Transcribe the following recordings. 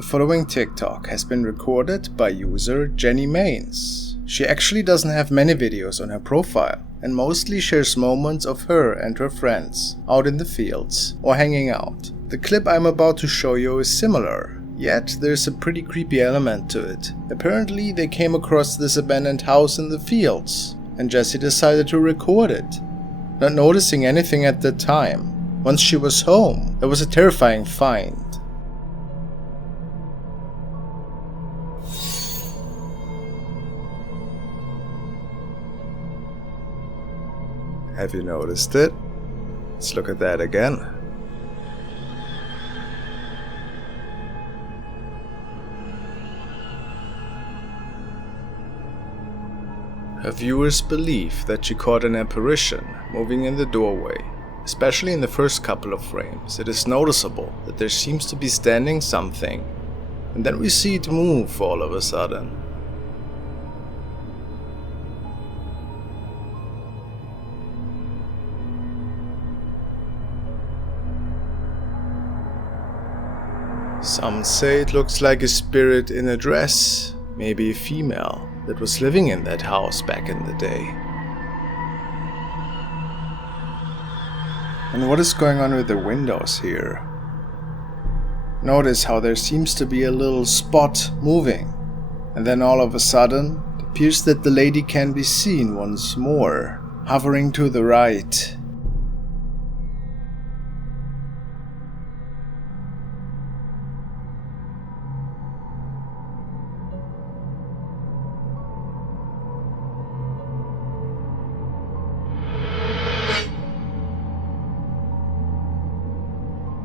The following TikTok has been recorded by user Jenny Mains. She actually doesn't have many videos on her profile and mostly shares moments of her and her friends out in the fields or hanging out. The clip I'm about to show you is similar, yet there's a pretty creepy element to it. Apparently they came across this abandoned house in the fields and Jessie decided to record it. Not noticing anything at the time, once she was home, there was a terrifying find. Have you noticed it? Let's look at that again. Her viewers believe that she caught an apparition moving in the doorway. Especially in the first couple of frames, it is noticeable that there seems to be standing something, and then we see it move all of a sudden. Some say it looks like a spirit in a dress, maybe a female, that was living in that house back in the day. And what is going on with the windows here? Notice how there seems to be a little spot moving, and then all of a sudden it appears that the lady can be seen once more, hovering to the right.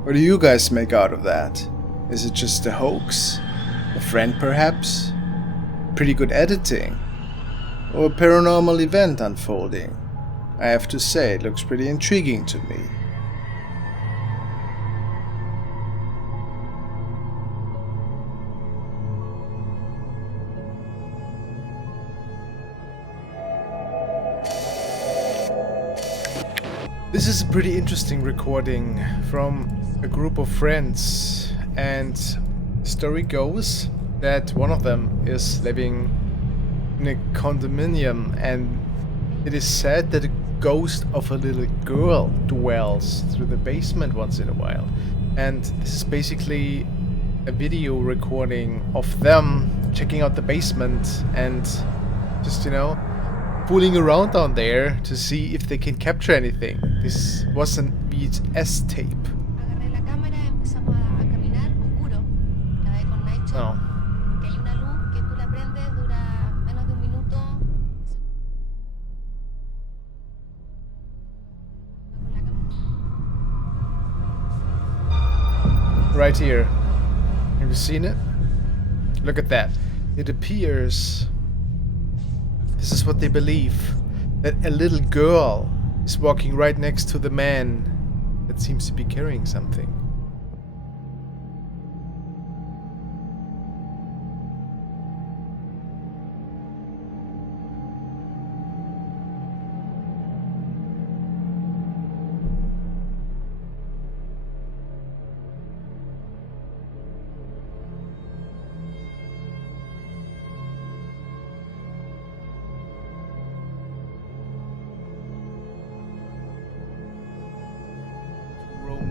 What do you guys make out of that? Is it just a hoax? A friend perhaps? Pretty good editing? Or a paranormal event unfolding? I have to say, it looks pretty intriguing to me. This is a pretty interesting recording from a group of friends, and the story goes that one of them is living in a condominium, and it is said that a ghost of a little girl dwells through the basement once in a while. And this is basically a video recording of them checking out the basement and just, fooling around down there to see if they can capture anything. This was an VHS tape. Oh. Right here. Have you seen it? Look at that. It appears... This is what they believe, that a little girl is walking right next to the man that seems to be carrying something.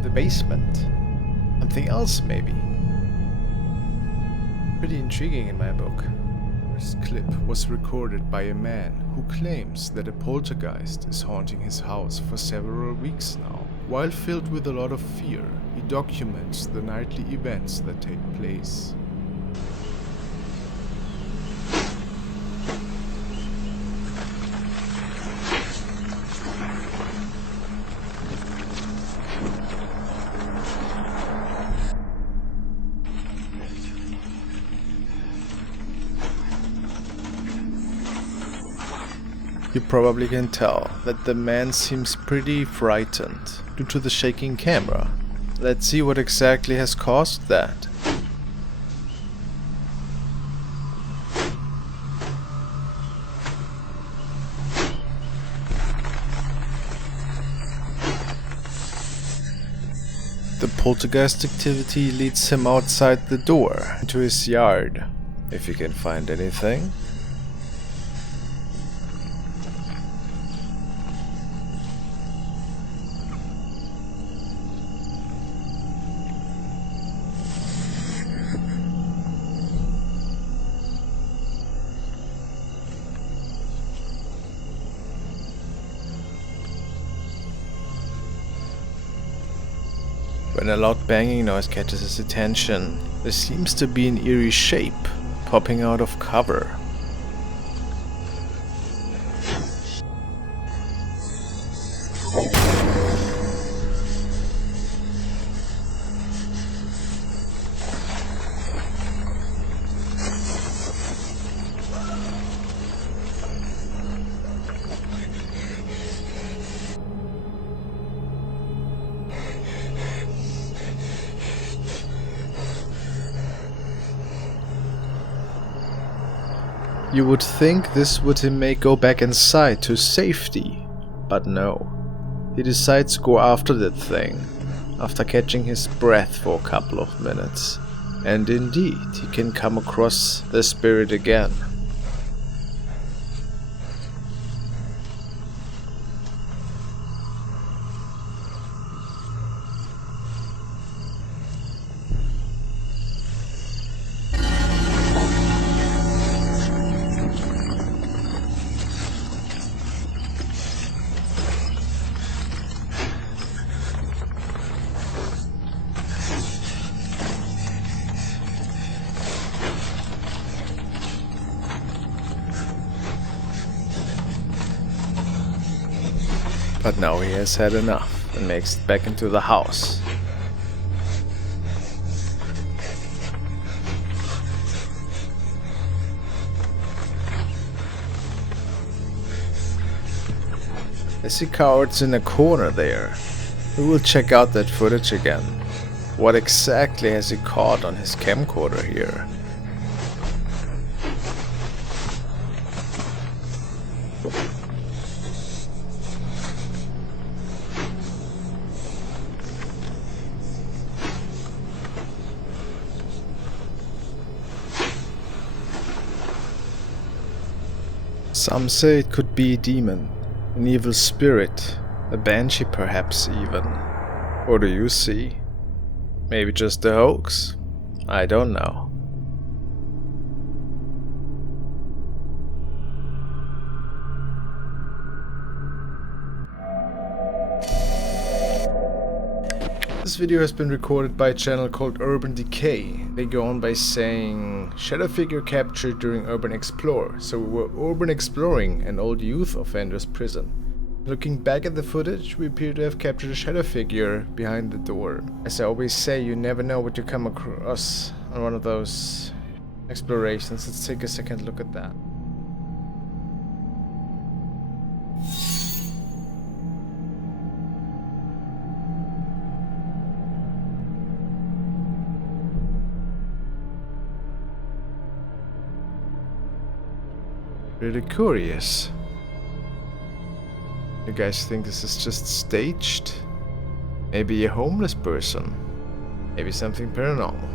The basement. Something else, maybe. Pretty intriguing in my book. This clip was recorded by a man who claims that a poltergeist is haunting his house for several weeks now. While filled with a lot of fear, he documents the nightly events that take place. You probably can tell that the man seems pretty frightened due to the shaking camera. Let's see what exactly has caused that. The poltergeist activity leads him outside the door, into his yard, if he can find anything. When a loud banging noise catches his attention, there seems to be an eerie shape popping out of cover. You would think this would make him go back inside to safety, but no. He decides to go after that thing, after catching his breath for a couple of minutes. And indeed, he can come across the spirit again. But now he has had enough and makes it back into the house. As he cowers in a corner there, we will check out that footage again. What exactly has he caught on his camcorder here? Some say it could be a demon, an evil spirit, a banshee perhaps even. What do you see? Maybe just a hoax? I don't know. This video has been recorded by a channel called Urban Decay. They go on by saying, shadow figure captured during Urban Explore. So we were urban exploring an old youth offender's prison. Looking back at the footage, we appear to have captured a shadow figure behind the door. As I always say, you never know what you come across on one of those explorations. Let's take a second look at that. Really curious. You guys think this is just staged? Maybe a homeless person? Maybe something paranormal?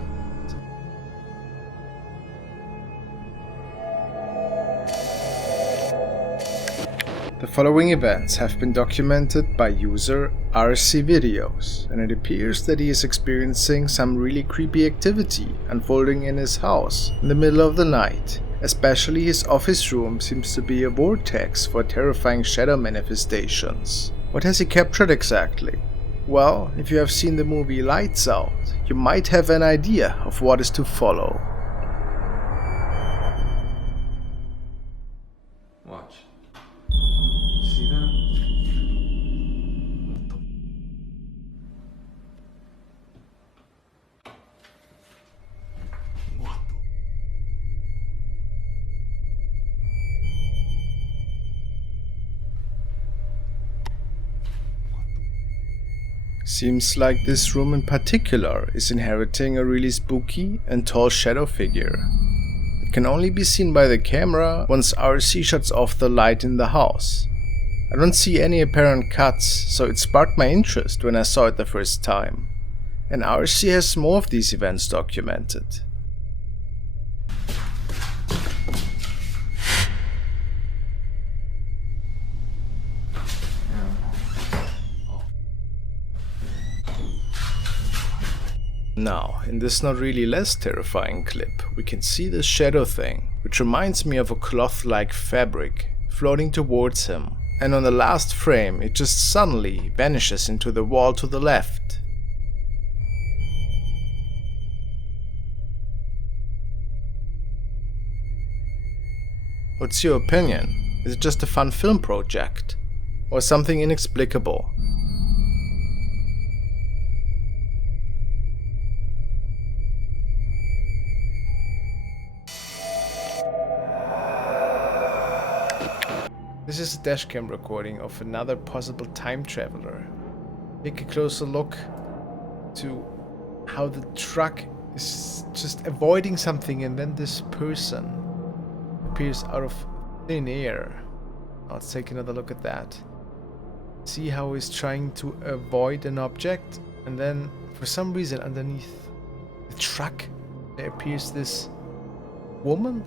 The following events have been documented by user RC Videos, and it appears that he is experiencing some really creepy activity unfolding in his house in the middle of the night. Especially his office room seems to be a vortex for terrifying shadow manifestations. What has he captured exactly? Well, if you have seen the movie Lights Out, you might have an idea of what is to follow. Watch. See that? Seems like this room in particular is inheriting a really spooky and tall shadow figure. It can only be seen by the camera once RC shuts off the light in the house. I don't see any apparent cuts, so it sparked my interest when I saw it the first time. and RC has more of these events documented. Now, in this not really less terrifying clip, we can see this shadow thing, which reminds me of a cloth-like fabric floating towards him, and on the last frame it just suddenly vanishes into the wall to the left. What's your opinion? Is it just a fun film project? Or something inexplicable? This is a dashcam recording of another possible time traveler. Take a closer look to how the truck is just avoiding something, and then this person appears out of thin air. Let's take another look at that. See how he's trying to avoid an object, and then for some reason underneath the truck there appears this woman